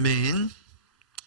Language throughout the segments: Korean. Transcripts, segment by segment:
아멘.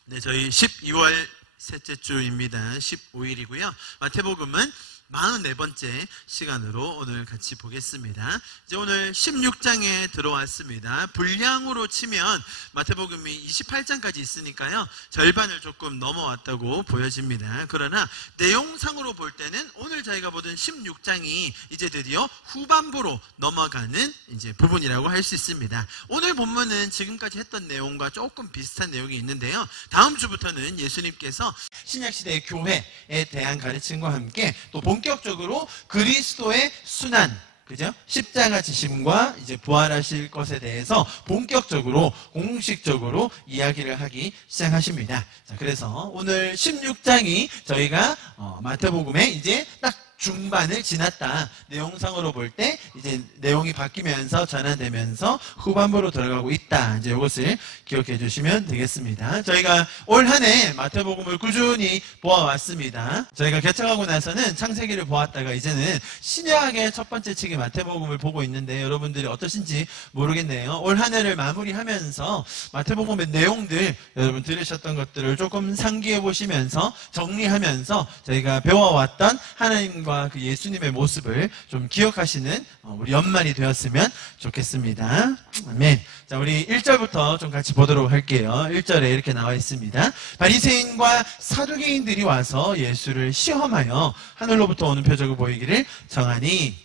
네, 저희 12월 셋째 주입니다. 15일이고요. 마태복음은 44번째 시간으로 오늘 같이 보겠습니다. 이제 오늘 16장에 들어왔습니다. 분량으로 치면 마태복음이 28장까지 있으니까요. 절반을 조금 넘어왔다고 보여집니다. 그러나 내용상으로 볼 때는 오늘 저희가 보던 16장이 이제 드디어 후반부로 넘어가는 이제 부분이라고 할 수 있습니다. 오늘 본문은 지금까지 했던 내용과 조금 비슷한 내용이 있는데요. 다음 주부터는 예수님께서 신약시대의 교회에 대한 가르침과 함께 또 본격적으로 그리스도의 순환, 그죠? 십자가 지심과 이제 부활하실 것에 대해서 본격적으로 공식적으로 이야기를 하기 시작하십니다. 자, 그래서 오늘 16장이 저희가 마태복음에 이제 딱 중반을 지났다. 내용상으로 볼 때 이제 내용이 바뀌면서 전환되면서 후반부로 들어가고 있다. 이제 이것을 기억해 주시면 되겠습니다. 저희가 올 한 해 마태복음을 꾸준히 보아왔습니다. 저희가 개척하고 나서는 창세기를 보았다가 이제는 신약의 첫 번째 책인 마태복음을 보고 있는데 여러분들이 어떠신지 모르겠네요. 올 한 해를 마무리하면서 마태복음의 내용들 여러분 들으셨던 것들을 조금 상기해 보시면서 정리하면서 저희가 배워왔던 하나님과 그 예수님의 모습을 좀 기억하시는 우리 연말이 되었으면 좋겠습니다. 아멘. 자, 우리 1절부터 좀 같이 보도록 할게요. 1절에 이렇게 나와 있습니다. 바리새인과 사두개인들이 와서 예수를 시험하여 하늘로부터 오는 표적을 보이기를 청하니.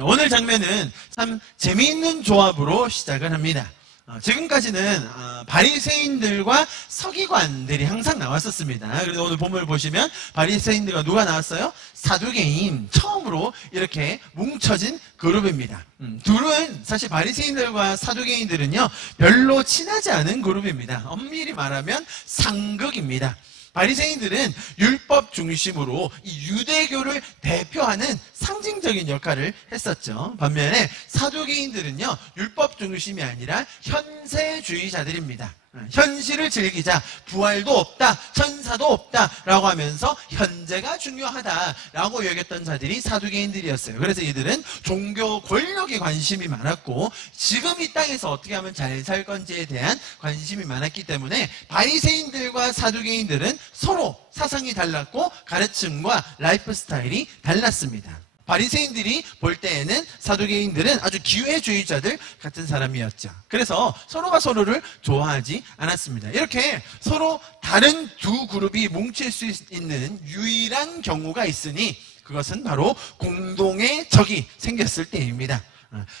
오늘 장면은 참 재미있는 조합으로 시작을 합니다. 지금까지는 바리새인들과 서기관들이 항상 나왔었습니다. 그래서 오늘 본문을 보시면 바리새인들과 누가 나왔어요? 사두개인, 처음으로 이렇게 뭉쳐진 그룹입니다. 둘은 사실 바리새인들과 사두개인들은요 별로 친하지 않은 그룹입니다. 엄밀히 말하면 상극입니다. 바리새인들은 율법 중심으로 이 유대교를 대표하는 상징적인 역할을 했었죠. 반면에 사두개인들은요 율법 중심이 아니라 현세주의자들입니다. 현실을 즐기자, 부활도 없다, 천사도 없다 라고 하면서 현재가 중요하다라고 여겼던 자들이 사두개인들이었어요. 그래서 이들은 종교 권력에 관심이 많았고 지금 이 땅에서 어떻게 하면 잘 살 건지에 대한 관심이 많았기 때문에 바리새인들과 사두개인들은 서로 사상이 달랐고 가르침과 라이프 스타일이 달랐습니다. 바리새인들이 볼 때에는 사두개인들은 아주 기회주의자들 같은 사람이었죠. 그래서 서로가 서로를 좋아하지 않았습니다. 이렇게 서로 다른 두 그룹이 뭉칠 수 있는 유일한 경우가 있으니 그것은 바로 공동의 적이 생겼을 때입니다.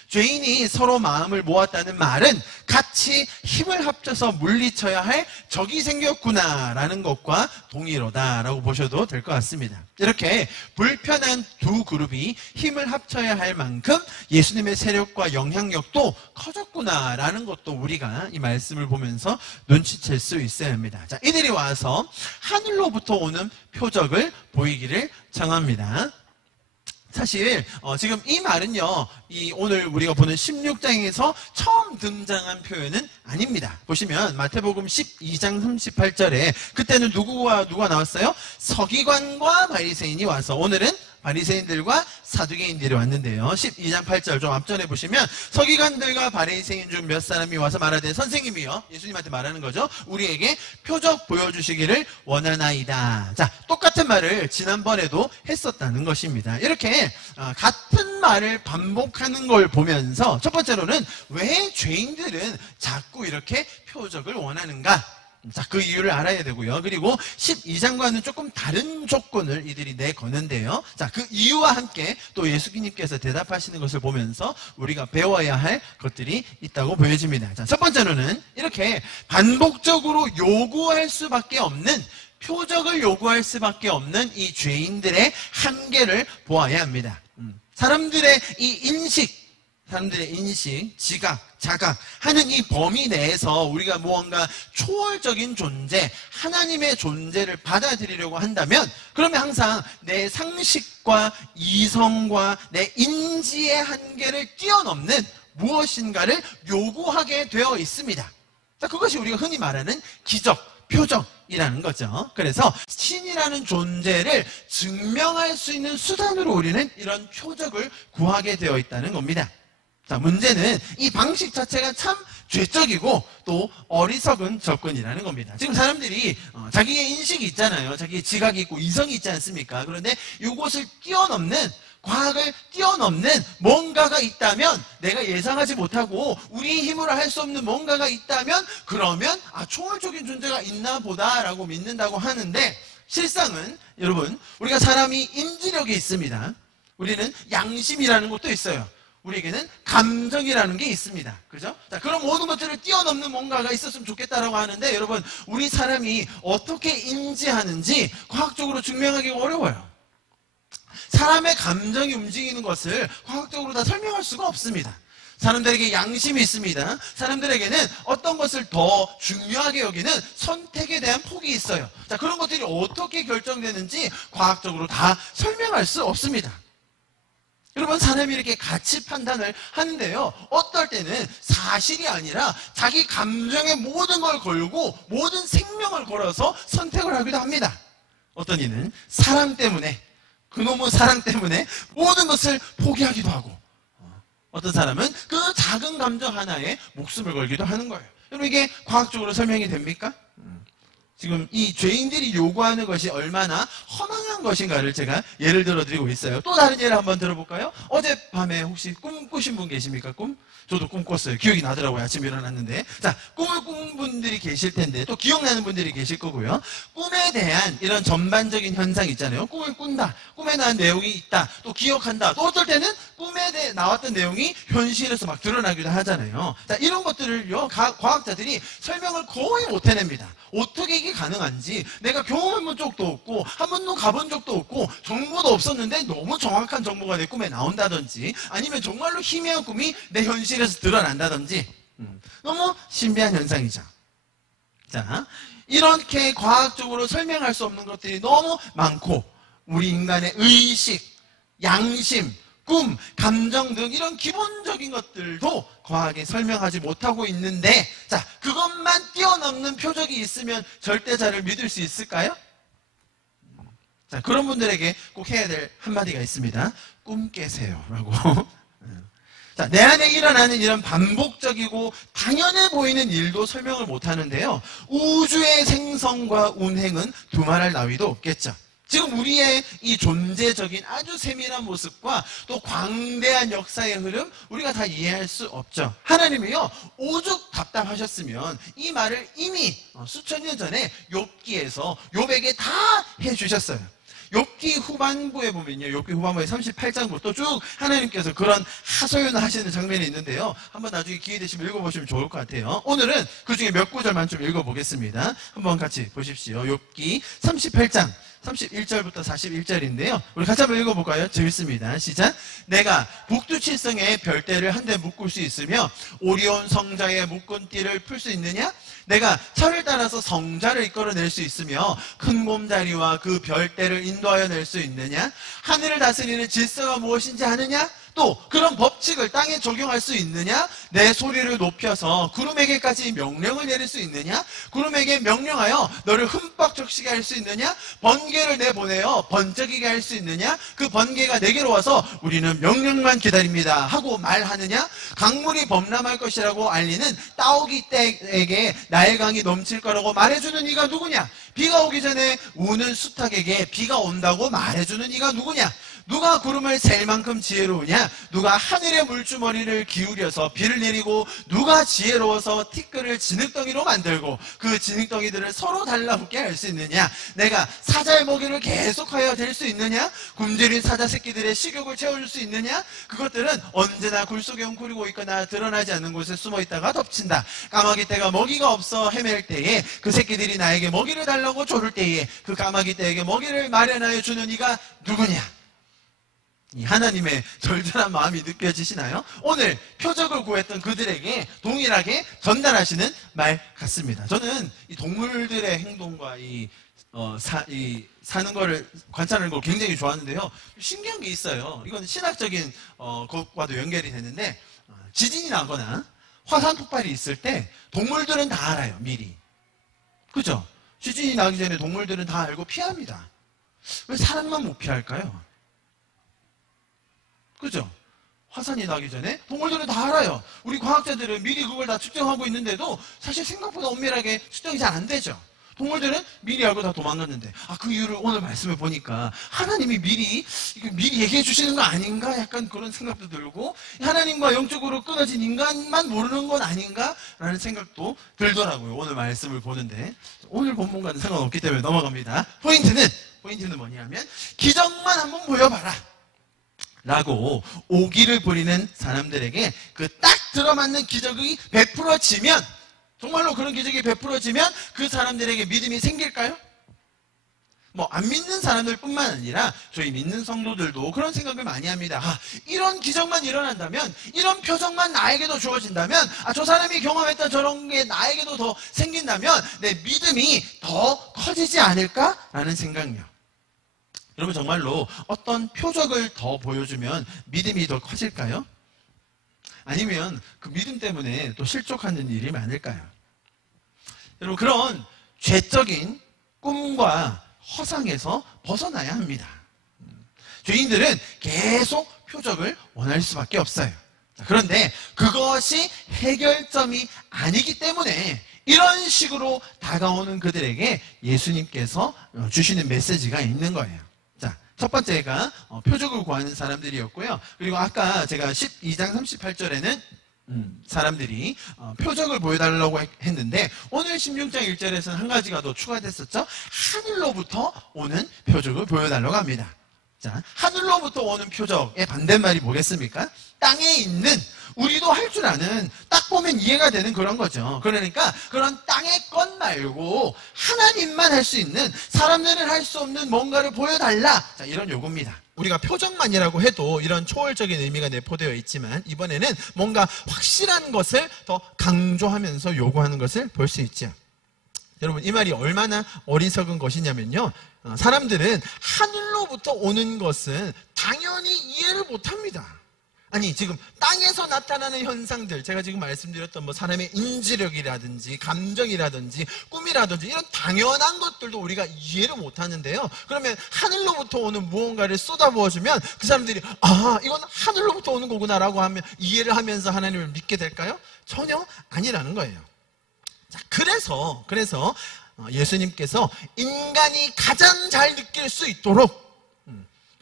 죄인이 서로 마음을 모았다는 말은 같이 힘을 합쳐서 물리쳐야 할 적이 생겼구나라는 것과 동일하다라고 보셔도 될 것 같습니다. 이렇게 불편한 두 그룹이 힘을 합쳐야 할 만큼 예수님의 세력과 영향력도 커졌구나라는 것도 우리가 이 말씀을 보면서 눈치챌 수 있어야 합니다. 자, 이들이 와서 하늘로부터 오는 표적을 보이기를 청합니다. 사실 지금 이 말은요 오늘 우리가 보는 16장에서 처음 등장한 표현은 아닙니다. 보시면 마태복음 12장 38절에 그때는 누가 나왔어요? 서기관과 바리새인이 와서, 오늘은 바리새인들과 사두개인들이 왔는데요. 12장 8절 좀 앞전에 보시면 서기관들과 바리새인 중 몇 사람이 와서 말하되 선생님이요, 예수님한테 말하는 거죠. 우리에게 표적 보여주시기를 원하나이다. 자, 똑같은 말을 지난번에도 했었다는 것입니다. 이렇게 같은 말을 반복하는 걸 보면서 첫 번째로는 왜 죄인들은 자꾸 이렇게 표적을 원하는가? 자, 그 이유를 알아야 되고요. 그리고 12장과는 조금 다른 조건을 이들이 내거는데요. 자, 그 이유와 함께 또 예수님께서 대답하시는 것을 보면서 우리가 배워야 할 것들이 있다고 보여집니다. 자, 첫 번째로는 이렇게 반복적으로 요구할 수밖에 없는, 표적을 요구할 수밖에 없는 이 죄인들의 한계를 보아야 합니다. 사람들의 인식, 지각, 자각 하는 이 범위 내에서 우리가 무언가 초월적인 존재, 하나님의 존재를 받아들이려고 한다면 그러면 항상 내 상식과 이성과 내 인지의 한계를 뛰어넘는 무엇인가를 요구하게 되어 있습니다. 자, 그것이 우리가 흔히 말하는 기적, 표적이라는 거죠. 그래서 신이라는 존재를 증명할 수 있는 수단으로 우리는 이런 표적을 구하게 되어 있다는 겁니다. 자, 문제는 이 방식 자체가 참 죄적이고 또 어리석은 접근이라는 겁니다. 지금 사람들이 자기의 인식이 있잖아요. 자기의 지각이 있고 이성이 있지 않습니까? 그런데 이것을 뛰어넘는, 과학을 뛰어넘는 뭔가가 있다면, 내가 예상하지 못하고 우리의 힘으로 할 수 없는 뭔가가 있다면, 그러면 초월적인 존재가 있나 보다라고 믿는다고 하는데, 실상은 여러분, 우리가 사람이 인지력이 있습니다. 우리는 양심이라는 것도 있어요. 우리에게는 감정이라는 게 있습니다. 그죠? 자, 그런 모든 것들을 뛰어넘는 뭔가가 있었으면 좋겠다라고 하는데, 여러분, 우리 사람이 어떻게 인지하는지 과학적으로 증명하기가 어려워요. 사람의 감정이 움직이는 것을 과학적으로 다 설명할 수가 없습니다. 사람들에게 양심이 있습니다. 사람들에게는 어떤 것을 더 중요하게 여기는 선택에 대한 폭이 있어요. 자, 그런 것들이 어떻게 결정되는지 과학적으로 다 설명할 수 없습니다. 여러분, 사람이 이렇게 가치 판단을 하는데요, 어떨 때는 사실이 아니라 자기 감정의 모든 걸 걸고 모든 생명을 걸어서 선택을 하기도 합니다. 어떤 이는 사랑 때문에, 그놈의 사랑 때문에 모든 것을 포기하기도 하고, 어떤 사람은 그 작은 감정 하나에 목숨을 걸기도 하는 거예요. 여러분, 이게 과학적으로 설명이 됩니까? 지금 이 죄인들이 요구하는 것이 얼마나 허망한 것인가를 제가 예를 들어 드리고 있어요. 또 다른 예를 한번 들어볼까요? 어젯밤에 혹시 꿈 꾸신 분 계십니까? 꿈? 저도 꿈 꿨어요. 기억이 나더라고요. 아침에 일어났는데. 자, 꿈을 꾼 분들이 계실 텐데, 또 기억나는 분들이 계실 거고요. 꿈에 대한 이런 전반적인 현상 있잖아요. 꿈을 꾼다, 꿈에 나온 내용이 있다, 또 기억한다, 또 어떨 때는 꿈에 대해 나왔던 내용이 현실에서 막 드러나기도 하잖아요. 자, 이런 것들을요, 과학자들이 설명을 거의 못 해냅니다. 어떻게 이게 가능한지 내가 경험해본 적도 없고 한 번도 가본 적도 없고 정보도 없었는데 너무 정확한 정보가 내 꿈에 나온다든지, 아니면 정말로 희미한 꿈이 내 현실에서 드러난다든지, 너무 신비한 현상이죠. 자, 이렇게 과학적으로 설명할 수 없는 것들이 너무 많고, 우리 인간의 의식, 양심, 꿈, 감정 등 이런 기본적인 것들도 과학이 설명하지 못하고 있는데, 자, 그것만 뛰어넘는 표적이 있으면 절대자를 믿을 수 있을까요? 자, 그런 분들에게 꼭 해야 될 한마디가 있습니다. 꿈 깨세요 라고. 자, 내 안에 일어나는 이런 반복적이고 당연해 보이는 일도 설명을 못하는데요, 우주의 생성과 운행은 두말할 나위도 없겠죠. 지금 우리의 이 존재적인 아주 세밀한 모습과 또 광대한 역사의 흐름, 우리가 다 이해할 수 없죠. 하나님이요, 오죽 답답하셨으면 이 말을 이미 수천 년 전에 욥기에서 욥에게 다 해주셨어요. 욥기 후반부에 보면요, 욥기 후반부에 38장부터 쭉 하나님께서 그런 하소연을 하시는 장면이 있는데요, 한번 나중에 기회 되시면 읽어보시면 좋을 것 같아요. 오늘은 그 중에 몇 구절만 좀 읽어보겠습니다. 한번 같이 보십시오. 욥기 38장 31절부터 41절인데요. 우리 같이 한번 읽어볼까요? 재밌습니다. 시작. 내가 북두칠성의 별대를 한데 묶을 수 있으며 오리온 성자의 묶은 띠를 풀 수 있느냐? 내가 철을 따라서 성자를 이끌어낼 수 있으며 큰 곰자리와 그 별대를 인도하여 낼 수 있느냐? 하늘을 다스리는 질서가 무엇인지 아느냐? 또 그런 법칙을 땅에 적용할 수 있느냐? 내 소리를 높여서 구름에게까지 명령을 내릴 수 있느냐? 구름에게 명령하여 너를 흠뻑 적시게 할 수 있느냐? 번개를 내보내어 번쩍이게 할 수 있느냐? 그 번개가 내게로 와서 우리는 명령만 기다립니다 하고 말하느냐? 강물이 범람할 것이라고 알리는 따오기 떼에게 나의 강이 넘칠 거라고 말해주는 이가 누구냐? 비가 오기 전에 우는 수탉에게 비가 온다고 말해주는 이가 누구냐? 누가 구름을 셀 만큼 지혜로우냐? 누가 하늘의 물주머니를 기울여서 비를 내리고 누가 지혜로워서 티끌을 진흙덩이로 만들고 그 진흙덩이들을 서로 달라붙게 할 수 있느냐? 내가 사자의 먹이를 계속하여 될 수 있느냐? 굶주린 사자 새끼들의 식욕을 채워줄 수 있느냐? 그것들은 언제나 굴 속에 웅크리고 있거나 드러나지 않는 곳에 숨어있다가 덮친다. 까마귀 떼가 먹이가 없어 헤맬 때에 그 새끼들이 나에게 먹이를 달라고 조를 때에 그 까마귀 떼에게 먹이를 마련하여 주는 이가 누구냐? 하나님의 절절한 마음이 느껴지시나요? 오늘 표적을 구했던 그들에게 동일하게 전달하시는 말 같습니다. 저는 이 동물들의 행동과 사는 거를 관찰하는 걸 굉장히 좋아하는데요, 신기한 게 있어요. 이건 신학적인 것과도 연결이 되는데, 지진이 나거나 화산 폭발이 있을 때 동물들은 다 알아요, 미리. 그죠? 지진이 나기 전에 동물들은 다 알고 피합니다. 왜 사람만 못 피할까요? 그죠? 화산이 나기 전에 동물들은 다 알아요. 우리 과학자들은 미리 그걸 다 측정하고 있는데도 사실 생각보다 엄밀하게 측정이 잘 안 되죠. 동물들은 미리 알고 다 도망갔는데, 그 이유를 오늘 말씀을 보니까 하나님이 미리 얘기해 주시는 거 아닌가? 약간 그런 생각도 들고, 하나님과 영적으로 끊어진 인간만 모르는 건 아닌가? 라는 생각도 들더라고요. 오늘 말씀을 보는데. 오늘 본문과는 상관없기 때문에 넘어갑니다. 포인트는 뭐냐면, 기적만 한번 보여봐라 라고 오기를 부리는 사람들에게 그 딱 들어맞는 기적이 베풀어지면, 정말로 그런 기적이 베풀어지면 그 사람들에게 믿음이 생길까요? 안 믿는 사람들 뿐만 아니라 저희 믿는 성도들도 그런 생각을 많이 합니다. 이런 기적만 일어난다면, 이런 표정만 나에게도 주어진다면, 저 사람이 경험했던 저런 게 나에게도 더 생긴다면 내 믿음이 더 커지지 않을까라는 생각이요. 여러분, 정말로 어떤 표적을 더 보여주면 믿음이 더 커질까요? 아니면 그 믿음 때문에 또 실족하는 일이 많을까요? 여러분, 그런 죄적인 꿈과 허상에서 벗어나야 합니다. 죄인들은 계속 표적을 원할 수밖에 없어요. 그런데 그것이 해결점이 아니기 때문에 이런 식으로 다가오는 그들에게 예수님께서 주시는 메시지가 있는 거예요. 자, 첫 번째가 표적을 구하는 사람들이었고요. 그리고 아까 제가 12장 38절에는 사람들이 표적을 보여달라고 했는데, 오늘 16장 1절에서는 한 가지가 더 추가됐었죠. 하늘로부터 오는 표적을 보여달라고 합니다. 자, 하늘로부터 오는 표적의 반대말이 뭐겠습니까? 땅에 있는, 우리도 할 줄 아는, 딱 보면 이해가 되는 그런 거죠. 그러니까 그런 땅의 것 말고 하나님만 할 수 있는, 사람들은 할 수 없는 뭔가를 보여달라. 자, 이런 요구입니다. 우리가 표적만이라고 해도 이런 초월적인 의미가 내포되어 있지만, 이번에는 뭔가 확실한 것을 더 강조하면서 요구하는 것을 볼 수 있죠. 여러분, 이 말이 얼마나 어리석은 것이냐면요, 사람들은 하늘로부터 오는 것은 당연히 이해를 못합니다. 아니, 지금 땅에서 나타나는 현상들, 제가 지금 말씀드렸던 사람의 인지력이라든지 감정이라든지 꿈이라든지 이런 당연한 것들도 우리가 이해를 못하는데요, 그러면 하늘로부터 오는 무언가를 쏟아부어주면 그 사람들이 이건 하늘로부터 오는 거구나라고 하면 이해를 하면서 하나님을 믿게 될까요? 전혀 아니라는 거예요. 자, 그래서 예수님께서 인간이 가장 잘 느낄 수 있도록,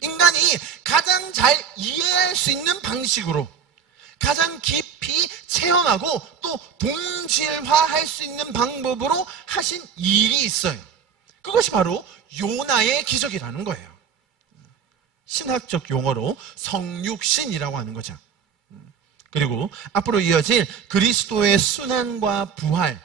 인간이 가장 잘 이해할 수 있는 방식으로, 가장 깊이 체험하고 또 동질화할 수 있는 방법으로 하신 일이 있어요. 그것이 바로 요나의 기적이라는 거예요. 신학적 용어로 성육신이라고 하는 거죠. 그리고 앞으로 이어질 그리스도의 순환과 부활,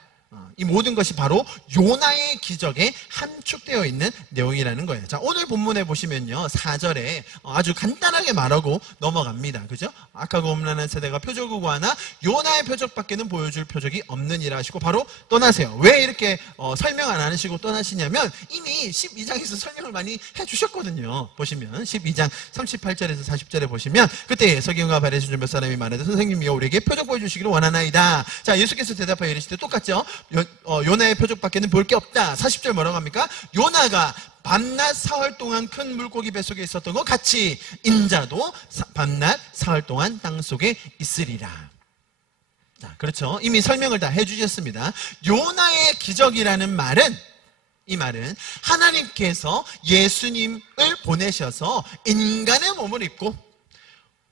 이 모든 것이 바로 요나의 기적에 함축되어 있는 내용이라는 거예요. 자, 오늘 본문에 보시면요, 4절에 아주 간단하게 말하고 넘어갑니다. 그죠? 악하고 음란한 세대가 표적을 구하나 요나의 표적밖에는 보여줄 표적이 없느니라 하시고 바로 떠나세요. 왜 이렇게 설명 안 하시고 떠나시냐면, 이미 12장에서 설명을 많이 해주셨거든요. 보시면 12장 38절에서 40절에 보시면, 그때 서기관과 바리새인 몇 사람이 말하되 선생님이여 우리에게 표적 보여주시기를 원하나이다. 자, 예수께서 대답하여 이르시되 똑같죠? 요나의 표적밖에는 볼 게 없다. 40절 뭐라고 합니까? 요나가 밤낮 사흘 동안 큰 물고기 뱃속에 있었던 것 같이 인자도 밤낮 사흘 동안 땅속에 있으리라. 자, 그렇죠. 이미 설명을 다 해주셨습니다. 요나의 기적이라는 말은, 이 말은 하나님께서 예수님을 보내셔서 인간의 몸을 입고,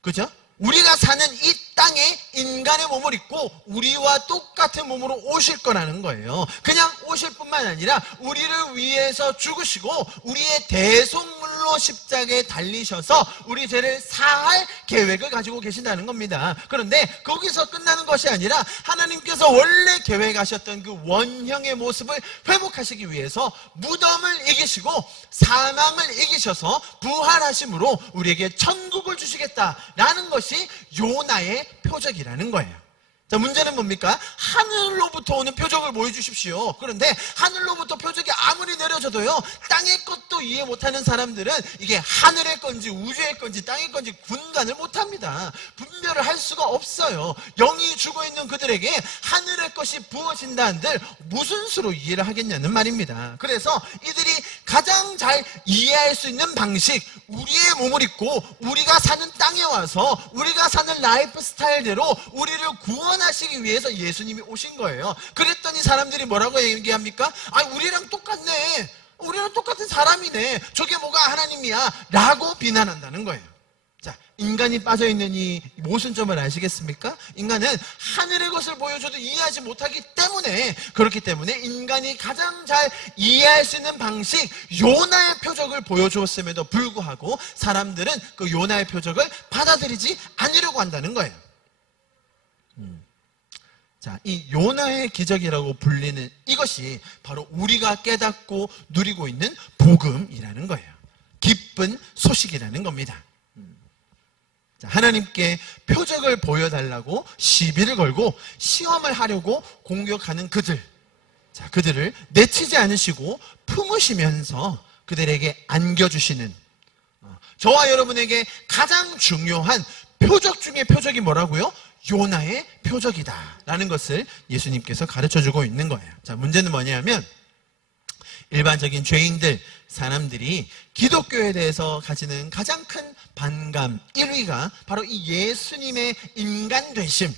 그죠? 우리가 사는 이 땅에 인간의 몸을 입고 우리와 똑같은 몸으로 오실 거라는 거예요. 그냥 오실 뿐만 아니라 우리를 위해서 죽으시고 우리의 대속물로 십자가에 달리셔서 우리 죄를 사할 계획을 가지고 계신다는 겁니다. 그런데 거기서 끝나는 것이 아니라 하나님께서 원래 계획하셨던 그 원형의 모습을 회복하시기 위해서 무덤을 이기시고 사망을 이기셔서 부활하심으로 우리에게 천국을 주시겠다라는 것이 요나의 표적이라는 거예요. 자, 문제는 뭡니까? 하늘로부터 오는 표적을 보여주십시오. 그런데 하늘로부터 표적이 아무리 내려져도요, 땅의 것도 이해 못하는 사람들은 이게 하늘의 건지 우주의 건지 땅의 건지 분간을 못합니다. 분별을 할 수가 없어요. 영이 죽어있는 그들에게 하늘의 것이 부어진다 한들 무슨 수로 이해를 하겠냐는 말입니다. 그래서 이들이 가장 잘 이해할 수 있는 방식, 우리의 몸을 입고 우리가 사는 땅에 와서 우리가 사는 라이프 스타일대로 우리를 구원하시기 위해서 예수님이 오신 거예요. 그랬더니 사람들이 뭐라고 얘기합니까? 아, 우리랑 똑같네, 우리랑 똑같은 사람이네, 저게 뭐가 하나님이야 라고 비난한다는 거예요. 자, 인간이 빠져있는 이 모순점을 아시겠습니까? 인간은 하늘의 것을 보여줘도 이해하지 못하기 때문에, 그렇기 때문에 인간이 가장 잘 이해할 수 있는 방식, 요나의 표적을 보여주었음에도 불구하고 사람들은 그 요나의 표적을 받아들이지 않으려고 한다는 거예요. 자, 이 요나의 기적이라고 불리는 이것이 바로 우리가 깨닫고 누리고 있는 복음이라는 거예요. 기쁜 소식이라는 겁니다. 자, 하나님께 표적을 보여달라고 시비를 걸고 시험을 하려고 공격하는 그들, 자, 그들을 내치지 않으시고 품으시면서 그들에게 안겨주시는, 저와 여러분에게 가장 중요한 표적 중에 표적이 뭐라고요? 요나의 표적이다 라는 것을 예수님께서 가르쳐주고 있는 거예요. 자, 문제는 뭐냐면 일반적인 죄인들, 사람들이 기독교에 대해서 가지는 가장 큰 반감 1위가 바로 이 예수님의 인간 되심,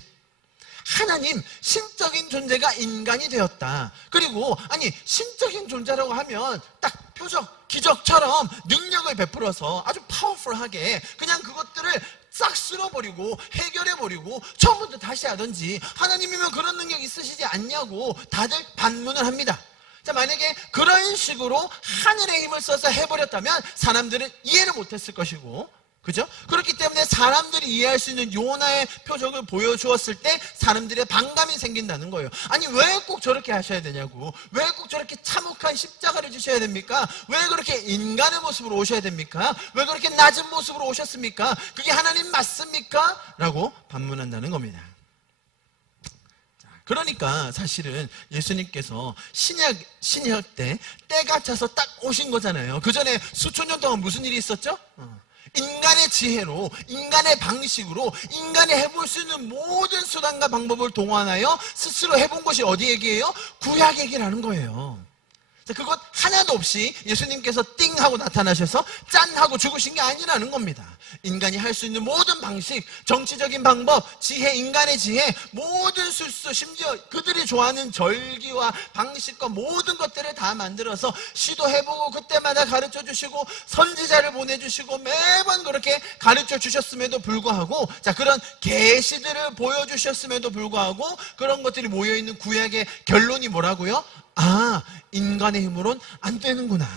하나님 신적인 존재가 인간이 되었다. 그리고 아니, 신적인 존재라고 하면 딱 표적, 기적처럼 능력을 베풀어서 아주 파워풀하게 그냥 그것들을 싹 쓸어버리고 해결해버리고 처음부터 다시 하든지, 하나님이면 그런 능력 있으시지 않냐고 다들 반문을 합니다. 자, 만약에 그런 식으로 하늘의 힘을 써서 해버렸다면 사람들은 이해를 못했을 것이고, 그죠? 그렇기 때문에 사람들이 이해할 수 있는 요나의 표적을 보여주었을 때 사람들의 반감이 생긴다는 거예요. 아니, 왜 꼭 저렇게 하셔야 되냐고, 왜 꼭 저렇게 참혹한 십자가를 지셔야 됩니까? 왜 그렇게 인간의 모습으로 오셔야 됩니까? 왜 그렇게 낮은 모습으로 오셨습니까? 그게 하나님 맞습니까? 라고 반문한다는 겁니다. 그러니까 사실은 예수님께서 신약 때 때가 차서 딱 오신 거잖아요. 그 전에 수천 년 동안 무슨 일이 있었죠? 인간의 지혜로, 인간의 방식으로, 인간이 해볼 수 있는 모든 수단과 방법을 동원하여 스스로 해본 것이 어디 얘기예요? 구약 얘기라는 거예요. 그것 하나도 없이 예수님께서 띵 하고 나타나셔서 짠 하고 죽으신 게 아니라는 겁니다. 인간이 할 수 있는 모든 방식, 정치적인 방법, 지혜, 인간의 지혜, 모든 술수, 심지어 그들이 좋아하는 절기와 방식과 모든 것들을 다 만들어서 시도해보고 그때마다 가르쳐 주시고 선지자를 보내주시고 매번 그렇게 가르쳐 주셨음에도 불구하고, 자, 그런 계시들을 보여주셨음에도 불구하고 그런 것들이 모여있는 구약의 결론이 뭐라고요? 아, 인간의 힘으로는 안 되는구나.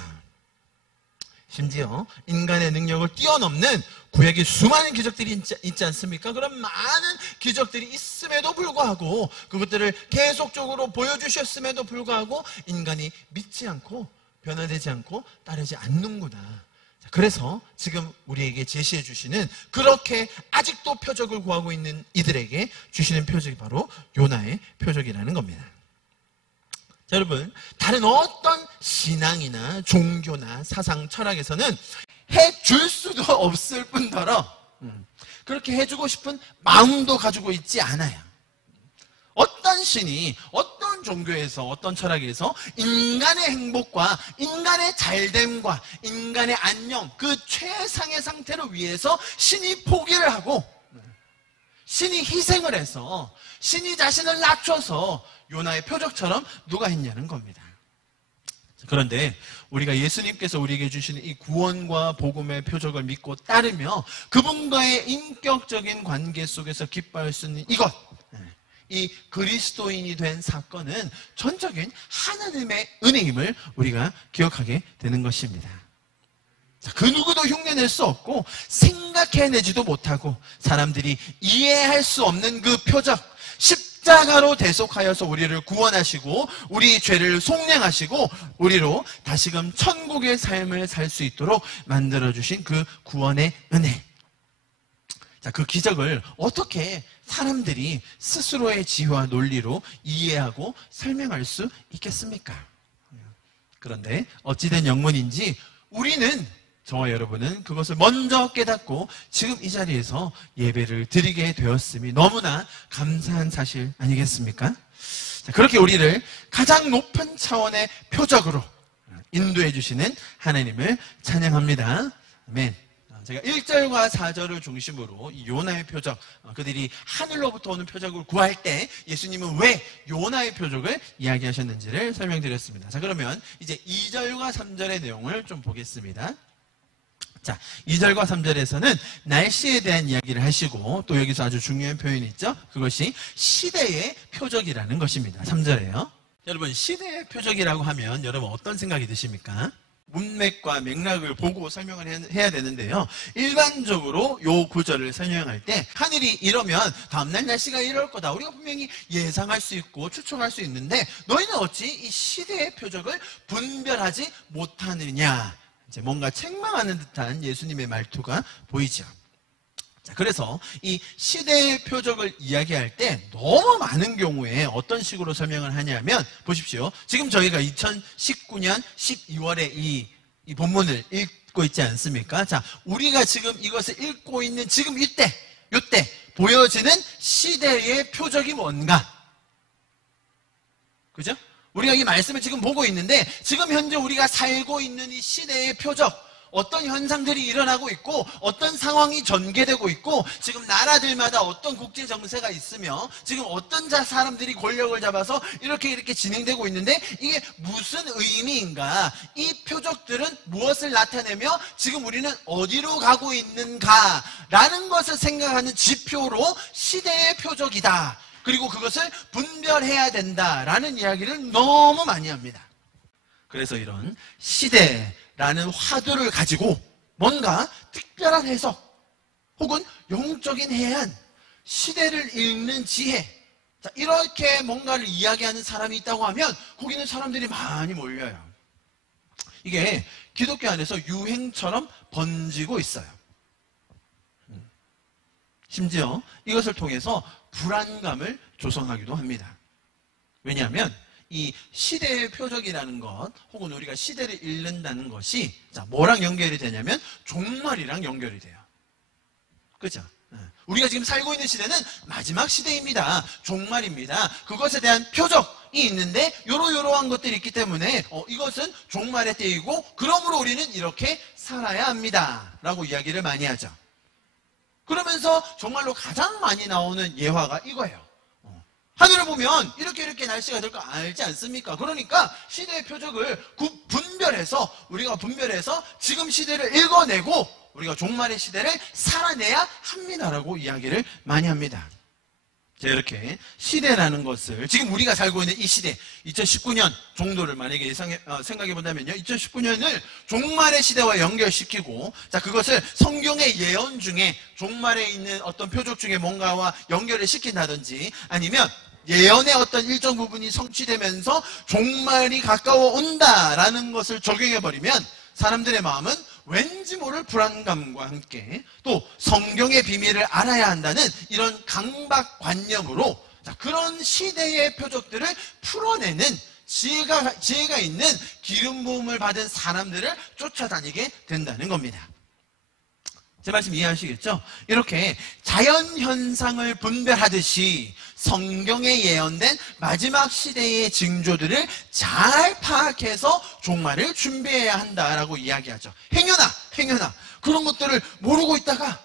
심지어 인간의 능력을 뛰어넘는 구약의 수많은 기적들이 있지 않습니까? 그런 많은 기적들이 있음에도 불구하고, 그것들을 계속적으로 보여주셨음에도 불구하고 인간이 믿지 않고 변화되지 않고 따르지 않는구나. 그래서 지금 우리에게 제시해 주시는, 그렇게 아직도 표적을 구하고 있는 이들에게 주시는 표적이 바로 요나의 표적이라는 겁니다. 자, 여러분, 다른 어떤 신앙이나 종교나 사상, 철학에서는 해줄 수도 없을 뿐더러 그렇게 해주고 싶은 마음도 가지고 있지 않아요. 어떤 신이, 어떤 종교에서, 어떤 철학에서 인간의 행복과 인간의 잘됨과 인간의 안녕, 그 최상의 상태를 위해서 신이 포기를 하고 신이 희생을 해서 신이 자신을 낮춰서 요나의 표적처럼 누가 했냐는 겁니다. 그런데 우리가 예수님께서 우리에게 주시는 이 구원과 복음의 표적을 믿고 따르며 그분과의 인격적인 관계 속에서 기뻐할 수 있는 이것, 이 그리스도인이 된 사건은 전적인 하나님의 은혜임을 우리가 기억하게 되는 것입니다. 그 누구도 흉내낼 수 없고 생각해내지도 못하고 사람들이 이해할 수 없는 그 표적, 십자가로 대속하여서 우리를 구원하시고 우리 죄를 속량하시고 우리로 다시금 천국의 삶을 살 수 있도록 만들어주신 그 구원의 은혜. 자, 그 기적을 어떻게 사람들이 스스로의 지혜와 논리로 이해하고 설명할 수 있겠습니까? 그런데 어찌된 영문인지 우리는, 저와 여러분은 그것을 먼저 깨닫고 지금 이 자리에서 예배를 드리게 되었음이 너무나 감사한 사실 아니겠습니까? 자, 그렇게 우리를 가장 높은 차원의 표적으로, 인도해 주시는 하나님을 찬양합니다. 아멘. 제가 1절과 4절을 중심으로 이 요나의 표적, 그들이 하늘로부터 오는 표적을 구할 때 예수님은 왜 요나의 표적을 이야기하셨는지를 설명드렸습니다. 자, 그러면 이제 2절과 3절의 내용을 좀 보겠습니다. 자, 2절과 3절에서는 날씨에 대한 이야기를 하시고 또 여기서 아주 중요한 표현이 있죠. 그것이 시대의 표적이라는 것입니다. 3절에요. 여러분, 시대의 표적이라고 하면 여러분 어떤 생각이 드십니까? 문맥과 맥락을 보고 설명을 해야 되는데요. 일반적으로 요 구절을 설명할 때 하늘이 이러면 다음날 날씨가 이럴 거다. 우리가 분명히 예상할 수 있고 추측할 수 있는데 너희는 어찌 이 시대의 표적을 분별하지 못하느냐. 이제 뭔가 책망하는 듯한 예수님의 말투가 보이죠. 자, 그래서 이 시대의 표적을 이야기할 때 너무 많은 경우에 어떤 식으로 설명을 하냐면 보십시오. 지금 저희가 2019년 12월에 이 본문을 읽고 있지 않습니까? 자, 우리가 지금 이것을 읽고 있는 지금 이때 보여지는 시대의 표적이 뭔가? 그죠? 우리가 이 말씀을 지금 보고 있는데 지금 현재 우리가 살고 있는 이 시대의 표적, 어떤 현상들이 일어나고 있고 어떤 상황이 전개되고 있고 지금 나라들마다 어떤 국제 정세가 있으며 지금 어떤 사람들이 권력을 잡아서 이렇게 진행되고 있는데 이게 무슨 의미인가? 이 표적들은 무엇을 나타내며 지금 우리는 어디로 가고 있는가라는 것을 생각하는 지표로 시대의 표적이다. 그리고 그것을 분별해야 된다라는 이야기를 너무 많이 합니다. 그래서 이런 시대라는 화두를 가지고 뭔가 특별한 해석 혹은 영적인 해안, 시대를 읽는 지혜, 자, 이렇게 뭔가를 이야기하는 사람이 있다고 하면 거기는 사람들이 많이 몰려요. 이게 기독교 안에서 유행처럼 번지고 있어요. 심지어 이것을 통해서 불안감을 조성하기도 합니다. 왜냐하면 이 시대의 표적이라는 것 혹은 우리가 시대를 읽는다는 것이 자, 뭐랑 연결이 되냐면 종말이랑 연결이 돼요. 그렇죠? 우리가 지금 살고 있는 시대는 마지막 시대입니다. 종말입니다. 그것에 대한 표적이 있는데 요러요러한 것들이 있기 때문에 이것은 종말의 때이고 그러므로 우리는 이렇게 살아야 합니다. 라고 이야기를 많이 하죠. 그러면서 정말로 가장 많이 나오는 예화가 이거예요. 하늘을 보면 이렇게 날씨가 될 거 알지 않습니까? 그러니까 시대의 표적을 우리가 분별해서 지금 시대를 읽어내고 우리가 종말의 시대를 살아내야 합니다라고 이야기를 많이 합니다. 자, 이렇게 시대라는 것을 지금 우리가 살고 있는 이 시대 2019년 정도를 만약에 생각해 본다면요, 2019년을 종말의 시대와 연결시키고 자, 그것을 성경의 예언 중에 종말에 있는 어떤 표적 중에 뭔가와 연결을 시킨다든지 아니면 예언의 어떤 일정 부분이 성취되면서 종말이 가까워 온다라는 것을 적용해버리면 사람들의 마음은 왠지 모를 불안감과 함께 또 성경의 비밀을 알아야 한다는 이런 강박관념으로 그런 시대의 표적들을 풀어내는 지혜가 있는 기름 부음을 받은 사람들을 쫓아다니게 된다는 겁니다. 제 말씀 이해하시겠죠? 이렇게 자연현상을 분별하듯이 성경에 예언된 마지막 시대의 징조들을 잘 파악해서 종말을 준비해야 한다라고 이야기하죠. 행여나 그런 것들을 모르고 있다가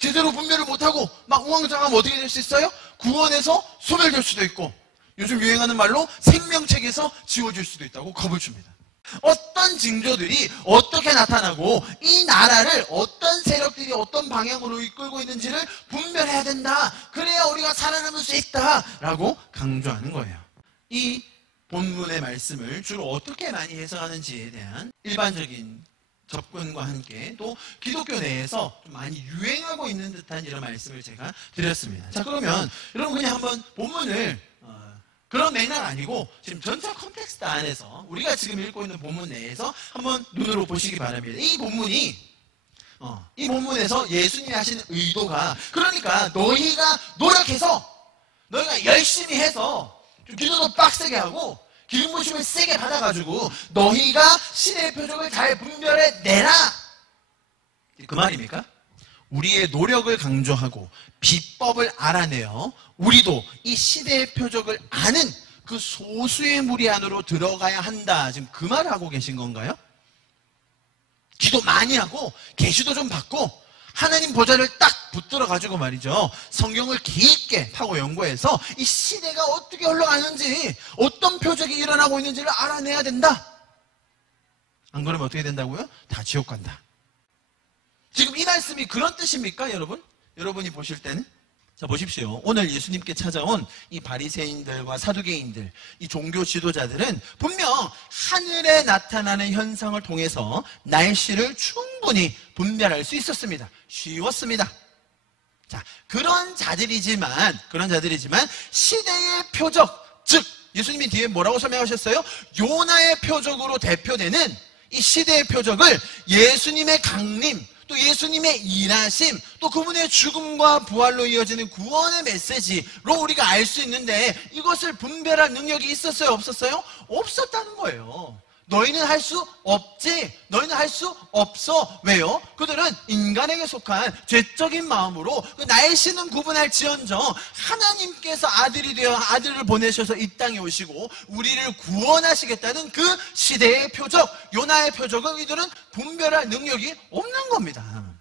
제대로 분별을 못하고 막 우왕좌왕하면 어떻게 될 수 있어요? 구원에서 소멸될 수도 있고 요즘 유행하는 말로 생명책에서 지워질 수도 있다고 겁을 줍니다. 어떤 징조들이 어떻게 나타나고 이 나라를 어떤 세력들이 어떤 방향으로 이끌고 있는지를 분별해야 된다. 그래야 우리가 살아남을 수 있다라고 강조하는 거예요. 이 본문의 말씀을 주로 어떻게 많이 해석하는지에 대한 일반적인 접근과 함께 또 기독교 내에서 좀 많이 유행하고 있는 듯한 이런 말씀을 제가 드렸습니다. 자, 그러면 여러분 그냥 한번 본문을 그런 맥락 아니고 지금 전체 컨텍스트 안에서 우리가 지금 읽고 있는 본문 내에서 한번 눈으로 보시기 바랍니다. 이 본문에서 예수님이 하시는 의도가 그러니까 너희가 너희가 열심히 해서 좀 기도도 빡세게 하고 기름 부으심을 세게 받아가지고 너희가 시대의 표적을 잘 분별해내라 그 말입니까? 우리의 노력을 강조하고 비법을 알아내어 우리도 이 시대의 표적을 아는 그 소수의 무리 안으로 들어가야 한다. 지금 그 말을 하고 계신 건가요? 기도 많이 하고 계시도 좀 받고 하나님 보좌를 딱 붙들어 가지고 말이죠, 성경을 깊게 파고 연구해서 이 시대가 어떻게 흘러가는지, 어떤 표적이 일어나고 있는지를 알아내야 된다. 안 그러면 어떻게 된다고요? 다 지옥 간다. 지금 이 말씀이 그런 뜻입니까, 여러분? 여러분이 보실 때는? 자, 보십시오. 오늘 예수님께 찾아온 이 바리새인들과 사두개인들, 이 종교 지도자들은 분명 하늘에 나타나는 현상을 통해서 날씨를 충분히 분별할 수 있었습니다. 쉬웠습니다. 자, 그런 자들이지만 시대의 표적, 즉 예수님이 뒤에 뭐라고 설명하셨어요? 요나의 표적으로 대표되는 이 시대의 표적을 예수님의 강림, 또 예수님의 일하심, 또 그분의 죽음과 부활로 이어지는 구원의 메시지로 우리가 알 수 있는데, 이것을 분별할 능력이 있었어요, 없었어요? 없었다는 거예요. 너희는 할 수 없지, 너희는 할 수 없어. 왜요? 그들은 인간에게 속한 죄적인 마음으로 그 날씨는 구분할지언정 하나님께서 아들이 되어 아들을 보내셔서 이 땅에 오시고 우리를 구원하시겠다는 그 시대의 표적, 요나의 표적을 이들은 분별할 능력이 없는 겁니다.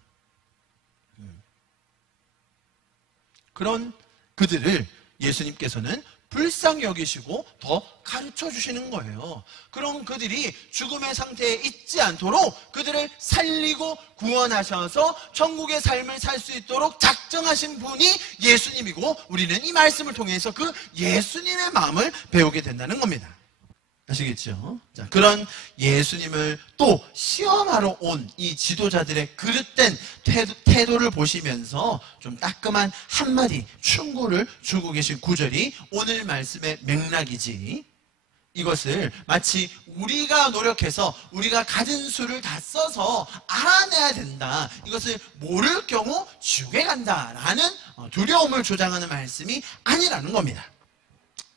그런 그들을 예수님께서는 불쌍히 여기시고 더 가르쳐 주시는 거예요. 그럼 그들이 죽음의 상태에 있지 않도록 그들을 살리고 구원하셔서 천국의 삶을 살 수 있도록 작정하신 분이 예수님이고, 우리는 이 말씀을 통해서 그 예수님의 마음을 배우게 된다는 겁니다. 아시겠죠? 자, 그런 예수님을 또 시험하러 온 이 지도자들의 그릇된 태도를 보시면서 좀 따끔한 한마디 충고를 주고 계신 구절이 오늘 말씀의 맥락이지, 이것을 마치 우리가 노력해서 우리가 가진 수를 다 써서 알아내야 된다, 이것을 모를 경우 지옥에 간다라는 두려움을 조장하는 말씀이 아니라는 겁니다.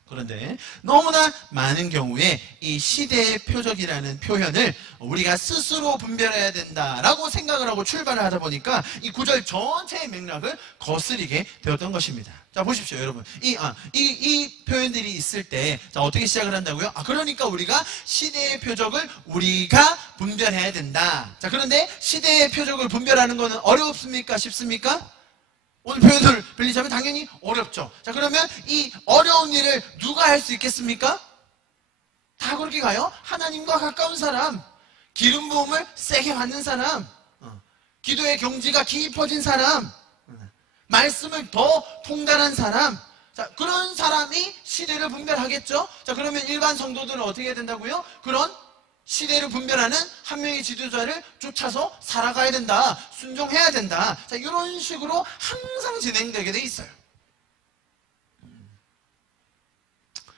그런데 너무나 많은 경우에 이 시대의 표적이라는 표현을 우리가 스스로 분별해야 된다라고 생각을 하고 출발을 하다 보니까 이 구절 전체의 맥락을 거스리게 되었던 것입니다. 자, 보십시오, 여러분. 이 표현들이 있을 때, 자, 어떻게 시작을 한다고요? 그러니까 우리가 시대의 표적을 우리가 분별해야 된다. 자, 그런데 시대의 표적을 분별하는 것은 어렵습니까? 쉽습니까? 오늘 표현을 빌리자면 당연히 어렵죠. 자, 그러면 이 어려운 일을 누가 할 수 있겠습니까? 다 그렇게 가요? 하나님과 가까운 사람, 기름 부음을 세게 받는 사람, 기도의 경지가 깊어진 사람, 말씀을 더 통달한 사람, 자, 그런 사람이 시대를 분별하겠죠? 자, 그러면 일반 성도들은 어떻게 해야 된다고요? 그런 시대를 분별하는 한 명의 지도자를 쫓아서 살아가야 된다, 순종해야 된다. 자, 이런 식으로 항상 진행되게 돼 있어요.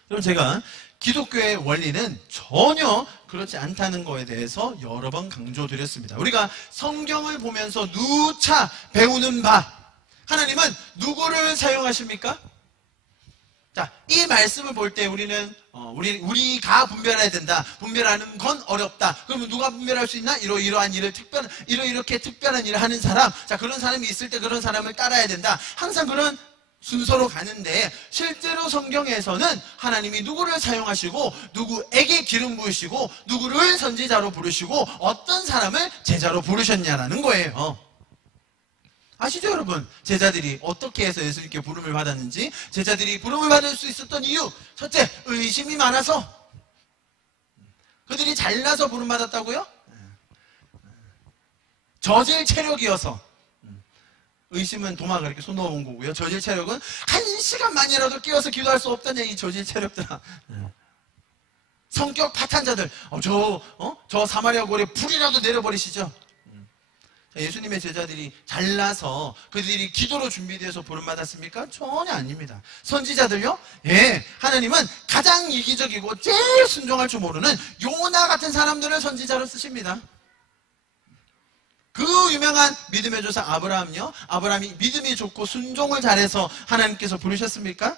그럼 제가 기독교의 원리는 전혀 그렇지 않다는 거에 대해서 여러 번 강조드렸습니다. 우리가 성경을 보면서 누차 배우는 바, 하나님은 누구를 사용하십니까? 자, 이 말씀을 볼 때 우리는 우리가 분별해야 된다. 분별하는 건 어렵다. 그러면 누가 분별할 수 있나? 이러이러한 일을 이렇게 특별한 일을 하는 사람. 자, 그런 사람이 있을 때 그런 사람을 따라야 된다. 항상 그런 순서로 가는데, 실제로 성경에서는 하나님이 누구를 사용하시고 누구에게 기름 부으시고 누구를 선지자로 부르시고 어떤 사람을 제자로 부르셨냐라는 거예요. 아시죠, 여러분? 제자들이 어떻게 해서 예수님께 부름을 받았는지, 제자들이 부름을 받을 수 있었던 이유, 첫째, 의심이 많아서. 그들이 잘나서 부름 받았다고요? 저질 체력이어서. 의심은 도마가 이렇게 손 넣어온 거고요. 저질 체력은 1시간만이라도 끼어서 기도할 수 없다는 얘기, 저질 체력들아. 성격 파탄자들, 저 사마리아 고리에 불이라도 내려버리시죠. 예수님의 제자들이 잘나서 그들이 기도로 준비되어서 부름받았습니까? 전혀 아닙니다. 선지자들요? 예, 하나님은 가장 이기적이고 제일 순종할 줄 모르는 요나 같은 사람들을 선지자로 쓰십니다. 그 유명한 믿음의 조상 아브라함요? 아브라함이 믿음이 좋고 순종을 잘해서 하나님께서 부르셨습니까?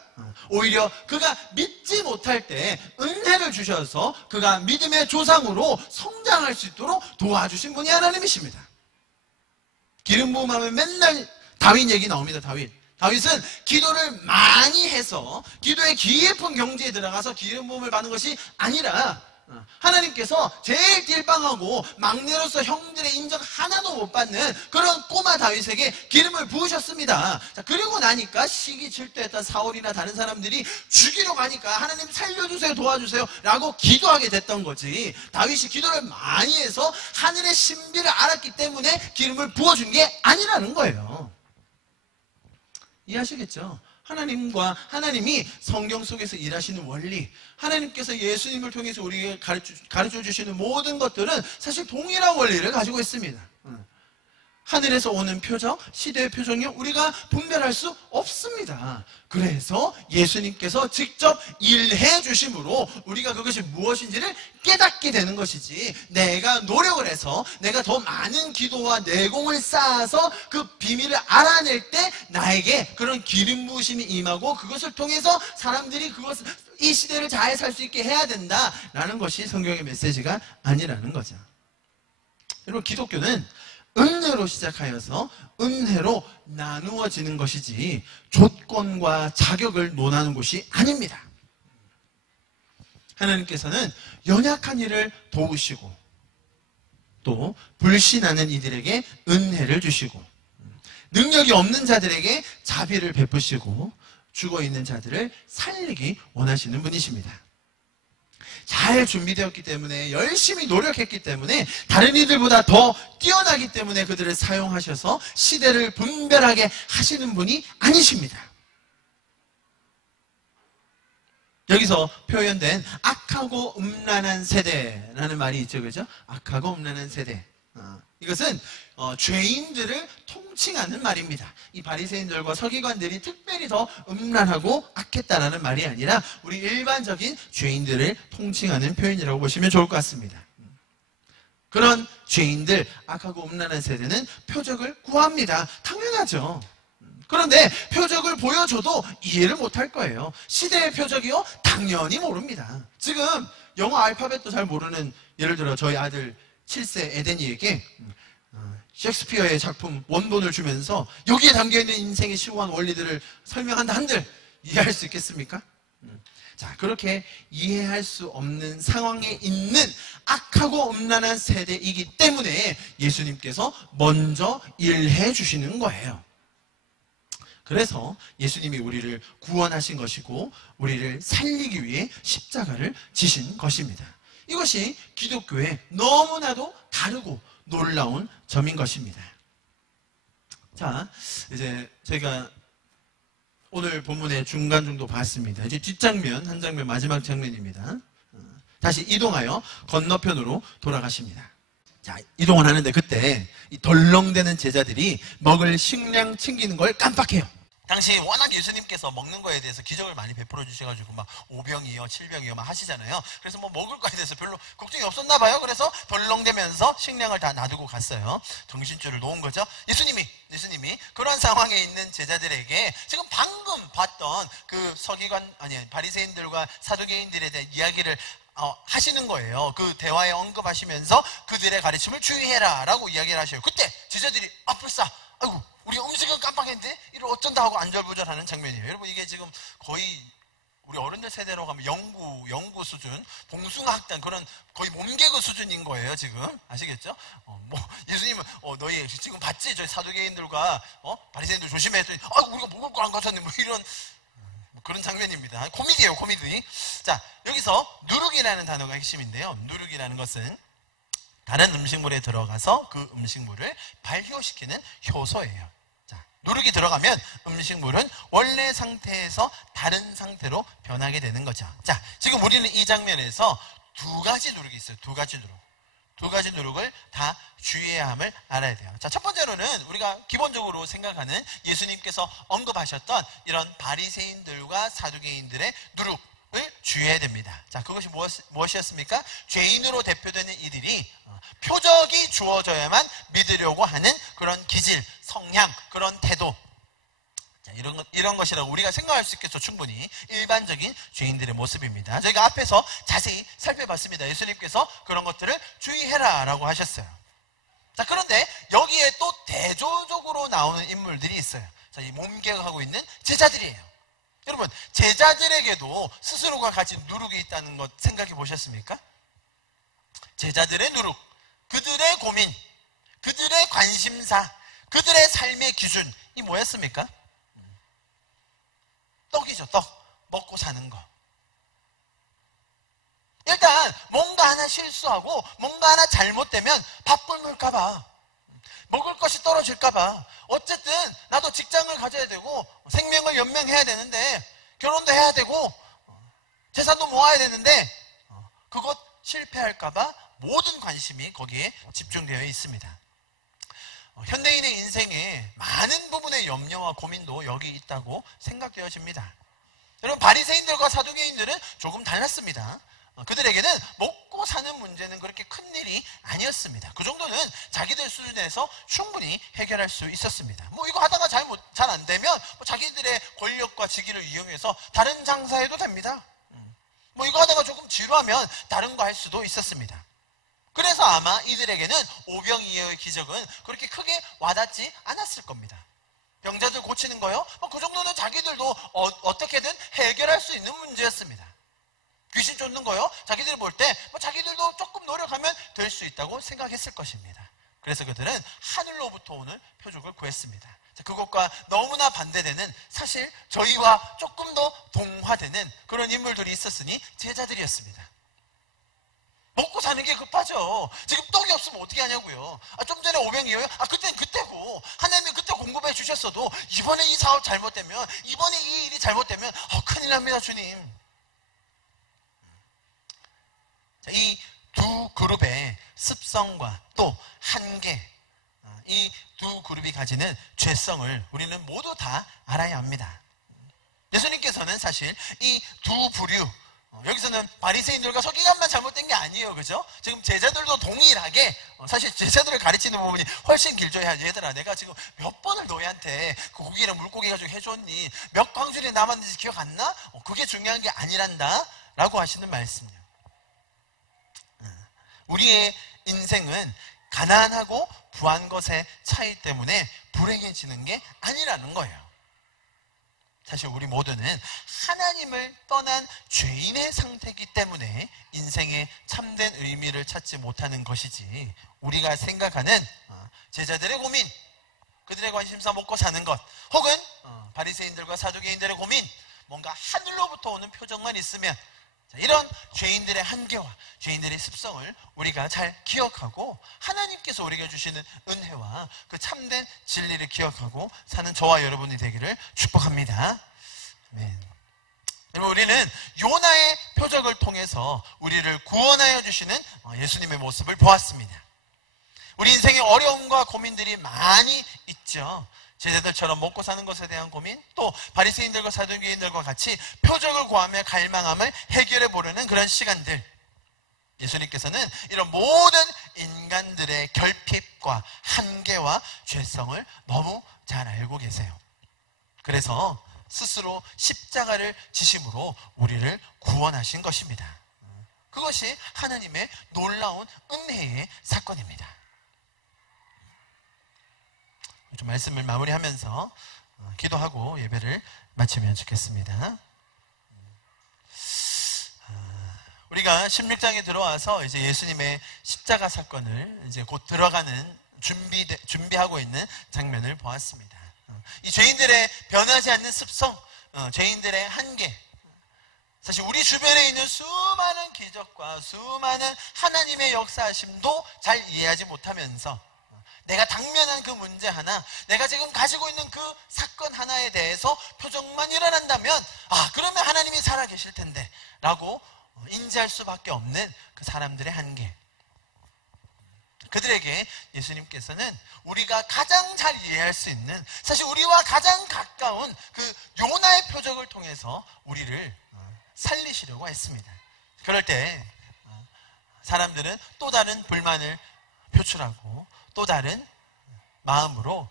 오히려 그가 믿지 못할 때 은혜를 주셔서 그가 믿음의 조상으로 성장할 수 있도록 도와주신 분이 하나님이십니다. 기름 부음하면 맨날 다윗 얘기 나옵니다. 다윗은 기도를 많이 해서 기도의 깊은 경지에 들어가서 기름 부음을 받는 것이 아니라 하나님께서 제일 띨빵하고 막내로서 형들의 인정 하나도 못 받는 그런 꼬마 다윗에게 기름을 부으셨습니다. 자, 그리고 나니까 시기 질투했던 사울이나 다른 사람들이 죽이러 가니까 하나님 살려주세요, 도와주세요 라고 기도하게 됐던 거지. 다윗이 기도를 많이 해서 하늘의 신비를 알았기 때문에 기름을 부어준 게 아니라는 거예요. 이해하시겠죠? 하나님이 성경 속에서 일하시는 원리, 하나님께서 예수님을 통해서 우리에게 가르쳐 주시는 모든 것들은 사실 동일한 원리를 가지고 있습니다. 하늘에서 오는 표적, 시대의 표적이요, 우리가 분별할 수 없습니다. 그래서 예수님께서 직접 일해 주심으로 우리가 그것이 무엇인지를 깨닫게 되는 것이지, 내가 노력을 해서 내가 더 많은 기도와 내공을 쌓아서 그 비밀을 알아낼 때 나에게 그런 기름 부으심이 임하고 그것을 통해서 사람들이 이 시대를 잘 살 수 있게 해야 된다라는 것이 성경의 메시지가 아니라는 거죠. 여러분, 기독교는 은혜로 시작하여서 은혜로 나누어지는 것이지 조건과 자격을 논하는 곳이 아닙니다. 하나님께서는 연약한 이를 도우시고 또 불신하는 이들에게 은혜를 주시고 능력이 없는 자들에게 자비를 베푸시고 죽어있는 자들을 살리기 원하시는 분이십니다. 잘 준비되었기 때문에, 열심히 노력했기 때문에, 다른 이들보다 더 뛰어나기 때문에 그들을 사용하셔서 시대를 분별하게 하시는 분이 아니십니다. 여기서 표현된 악하고 음란한 세대라는 말이 있죠, 그죠? 악하고 음란한 세대. 이것은 죄인들을 통칭하는 말입니다. 이 바리새인들과 서기관들이 특별히 더 음란하고 악했다라는 말이 아니라 우리 일반적인 죄인들을 통칭하는 표현이라고 보시면 좋을 것 같습니다. 그런 죄인들, 악하고 음란한 세대는 표적을 구합니다. 당연하죠. 그런데 표적을 보여줘도 이해를 못할 거예요. 시대의 표적이요? 당연히 모릅니다. 지금 영어 알파벳도 잘 모르는, 예를 들어 저희 아들 7세 에덴이에게 셰익스피어의 작품 원본을 주면서 여기에 담겨있는 인생의 심오한 원리들을 설명한다 한들 이해할 수 있겠습니까? 자, 그렇게 이해할 수 없는 상황에 있는 악하고 음란한 세대이기 때문에 예수님께서 먼저 일해 주시는 거예요. 그래서 예수님이 우리를 구원하신 것이고 우리를 살리기 위해 십자가를 지신 것입니다. 이것이 기독교의 너무나도 다르고 놀라운 점인 것입니다. 자, 이제 저희가 오늘 본문의 중간 정도 봤습니다. 이제 뒷장면, 한 장면, 마지막 장면입니다. 다시 이동하여 건너편으로 돌아가십니다. 자, 이동을 하는데 그때 이 덜렁대는 제자들이 먹을 식량 챙기는 걸 깜빡해요. 당시 워낙 예수님께서 먹는 거에 대해서 기적을 많이 베풀어 주셔가지고 막 5병이요 7병이요 막 하시잖아요. 그래서 뭐 먹을 거에 대해서 별로 걱정이 없었나 봐요. 그래서 덜렁대면서 식량을 다 놔두고 갔어요. 정신줄을 놓은 거죠. 예수님이 그런 상황에 있는 제자들에게 지금 방금 봤던 그 바리새인들과 사두개인들에 대한 이야기를 하시는 거예요. 그 대화에 언급하시면서 그들의 가르침을 주의해라 라고 이야기를 하셔요. 그때 제자들이 불사, 아이고 우리 음식을 깜빡했는데 이를 어쩐다 하고 안절부절하는 장면이에요. 여러분, 이게 지금 거의 우리 어른들 세대로 가면 연구 수준, 봉숭아학단 그런 거의 몸개그 수준인 거예요. 지금 아시겠죠? 예수님은 너희 지금 봤지? 저희 사두개인들과 바리새인들 조심해 했더니 우리가 먹을 걸 안 가졌네 뭐 이런 그런 장면입니다. 코미디예요, 코미디. 자, 여기서 누룩이라는 단어가 핵심인데요. 누룩이라는 것은 다른 음식물에 들어가서 그 음식물을 발효시키는 효소예요. 자, 누룩이 들어가면 음식물은 원래 상태에서 다른 상태로 변하게 되는 거죠. 자, 지금 우리는 이 장면에서 두 가지 누룩이 있어요. 두 가지 누룩을 다 주의해야 함을 알아야 돼요. 자, 첫 번째로는 우리가 기본적으로 생각하는 예수님께서 언급하셨던 이런 바리새인들과 사두개인들의 누룩을 주의해야 됩니다. 자, 그것이 무엇이었습니까? 죄인으로 대표되는 이들이 표적이 주어져야만 믿으려고 하는 그런 기질, 성향, 그런 태도. 자, 이런 것이라고 우리가 생각할 수 있겠죠. 충분히 일반적인 죄인들의 모습입니다. 저희가 앞에서 자세히 살펴봤습니다. 예수님께서 그런 것들을 주의해라 라고 하셨어요. 자, 그런데 여기에 또 대조적으로 나오는 인물들이 있어요. 자, 이 몸개혁하고 있는 제자들이에요. 여러분, 제자들에게도 스스로가 가진 누룩이 있다는 것 생각해 보셨습니까? 제자들의 누룩, 그들의 고민, 그들의 관심사, 그들의 삶의 기준이 뭐였습니까? 떡이죠, 떡. 먹고 사는 거. 일단 뭔가 하나 실수하고 뭔가 하나 잘못되면 밥 굶을까봐, 먹을 것이 떨어질까봐, 어쨌든 나도 직장을 가져야 되고 생명을 연명해야 되는데, 결혼도 해야 되고 재산도 모아야 되는데, 그것 실패할까봐 모든 관심이 거기에 집중되어 있습니다. 현대인의 인생에 많은 부분의 염려와 고민도 여기 있다고 생각되어집니다. 여러분, 바리새인들과 사두개인들은 조금 달랐습니다. 그들에게는 먹고 사는 문제는 그렇게 큰 일이 아니었습니다. 그 정도는 자기들 수준에서 충분히 해결할 수 있었습니다. 뭐 이거 하다가 잘 안 되면 자기들의 권력과 직위를 이용해서 다른 장사해도 됩니다. 뭐 이거 하다가 조금 지루하면 다른 거 할 수도 있었습니다. 그래서 아마 이들에게는 오병이어의 기적은 그렇게 크게 와닿지 않았을 겁니다. 병자들 고치는 거요? 그 정도는 자기들도 어떻게든 해결할 수 있는 문제였습니다. 귀신 쫓는 거요? 자기들이 볼 때 자기들도 조금 노력하면 될 수 있다고 생각했을 것입니다. 그래서 그들은 하늘로부터 오는 표적을 구했습니다. 그것과 너무나 반대되는, 사실 저희와 조금 더 동화되는 그런 인물들이 있었으니 제자들이었습니다. 먹고 사는 게 급하죠. 지금 떡이 없으면 어떻게 하냐고요. 좀 전에 오병이어요? 그때는 그때고, 하나님이 그때 공급해 주셨어도 이번에 이 사업 잘못되면, 이번에 이 일이 잘못되면 큰일 납니다, 주님. 이 두 그룹의 습성과 또 한계, 이 두 그룹이 가지는 죄성을 우리는 모두 다 알아야 합니다. 예수님께서는 사실 이 두 부류, 여기서는 바리새인들과 서기관만 잘못된 게 아니에요, 그죠? 지금 제자들도 동일하게, 사실 제자들을 가르치는 부분이 훨씬 길죠. 야, 얘들아, 내가 지금 몇 번을 너희한테 그 고기랑 물고기 가지고 해줬니? 몇 광주리 남았는지 기억 안 나? 그게 중요한 게 아니란다 라고 하시는 말씀이에요. 우리의 인생은 가난하고 부한 것의 차이 때문에 불행해지는 게 아니라는 거예요. 사실 우리 모두는 하나님을 떠난 죄인의 상태이기 때문에 인생의 참된 의미를 찾지 못하는 것이지, 우리가 생각하는 제자들의 고민, 그들의 관심사 먹고 사는 것, 혹은 바리새인들과 사두개인들의 고민, 뭔가 하늘로부터 오는 표적만 있으면, 이런 죄인들의 한계와 죄인들의 습성을 우리가 잘 기억하고 하나님께서 우리에게 주시는 은혜와 그 참된 진리를 기억하고 사는 저와 여러분이 되기를 축복합니다. 아멘. 여러분, 우리는 요나의 표적을 통해서 우리를 구원하여 주시는 예수님의 모습을 보았습니다. 우리 인생에 어려움과 고민들이 많이 있죠. 제자들처럼 먹고 사는 것에 대한 고민, 또 바리새인들과 사두개인들과 같이 표적을 구하며 갈망함을 해결해 보려는 그런 시간들. 예수님께서는 이런 모든 인간들의 결핍과 한계와 죄성을 너무 잘 알고 계세요. 그래서 스스로 십자가를 지심으로 우리를 구원하신 것입니다. 그것이 하나님의 놀라운 은혜의 사건입니다. 좀 말씀을 마무리하면서 기도하고 예배를 마치면 좋겠습니다. 우리가 16장에 들어와서 이제 예수님의 십자가 사건을 이제 곧 들어가는 준비하고 있는 장면을 보았습니다. 이 죄인들의 변하지 않는 습성, 죄인들의 한계, 사실 우리 주변에 있는 수많은 기적과 수많은 하나님의 역사하심도 잘 이해하지 못하면서 내가 당면한 그 문제 하나, 내가 지금 가지고 있는 그 사건 하나에 대해서 표적만 일어난다면 그러면 하나님이 살아계실 텐데 라고 인지할 수밖에 없는 그 사람들의 한계. 그들에게 예수님께서는 우리가 가장 잘 이해할 수 있는, 사실 우리와 가장 가까운 그 요나의 표적을 통해서 우리를 살리시려고 했습니다. 그럴 때 사람들은 또 다른 불만을 표출하고 또 다른 마음으로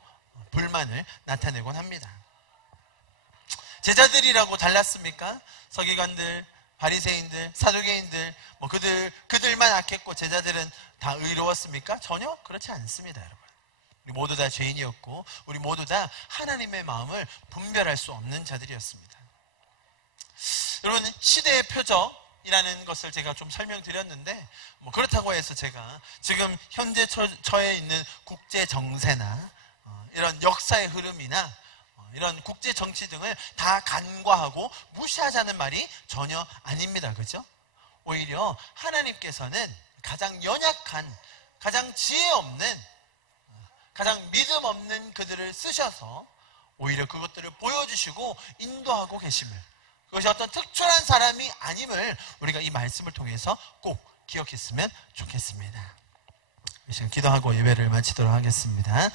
불만을 나타내곤 합니다. 제자들이라고 달랐습니까? 서기관들, 바리새인들, 사두개인들, 그들만 악했고 제자들은 다 의로웠습니까? 전혀 그렇지 않습니다, 여러분. 우리 모두 다 죄인이었고 우리 모두 다 하나님의 마음을 분별할 수 없는 자들이었습니다. 여러분, 시대의 표적이라는 것을 제가 좀 설명드렸는데 그렇다고 해서 제가 지금 현재 처해 있는 국제 정세나 이런 역사의 흐름이나 이런 국제 정치 등을 다 간과하고 무시하자는 말이 전혀 아닙니다. 그죠? 오히려 하나님께서는 가장 연약한, 가장 지혜 없는, 가장 믿음 없는 그들을 쓰셔서 오히려 그것들을 보여주시고 인도하고 계심을, 그것이 어떤 특출한 사람이 아님을 우리가 이 말씀을 통해서 꼭 기억했으면 좋겠습니다. 이 시간 기도하고 예배를 마치도록 하겠습니다.